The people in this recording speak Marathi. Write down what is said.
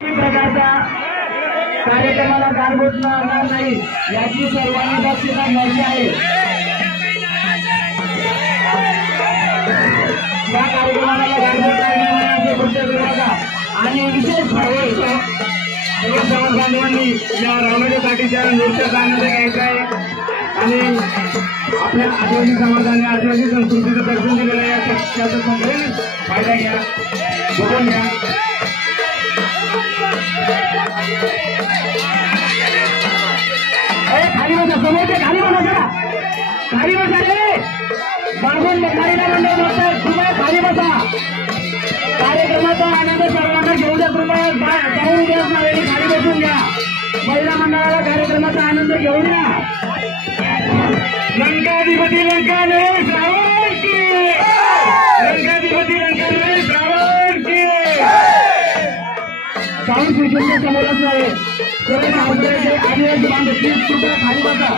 प्रकारचा कार्यक्रमाला गारबोट लागणार नाही याची सर्वांनी दक्षता घ्यायची आहे। या कार्यक्रमाला गारबोट लागणार नाही असे कृत्य विभागा आणि विशेष सर्व समाज बांधवांनी या रावणाच्या पाठीच्या नृत्याचा आनंद घ्यायचा आहे आणि आपल्या आदिवासी समाजाने आदिवासी संस्कृतीचं दर्शन दिलेलं आहे त्याचा संपूर्ण फायदा घ्या, बघून घ्या। खाली बसा, समोरच्या खाली बसा जरा, खाली बसा रे, मागून महिला मंडळ बसताय, कृपया खाली बसा। कार्यक्रमाचा आनंद सर्वांना घेऊ द्या, कृपया जाऊन द्या, खाली बसून घ्या। महिला मंडळाला कार्यक्रमाचा आनंद घेऊ द्या। लंकाधिपती लंका नरेश रावण की, लंकाधिपती लंका नरेश रावण की। साऊंड सिस्टमच्या समोरच आहे, सर्व आदिवासी बांधव प्लीज कृपया खाली बसा।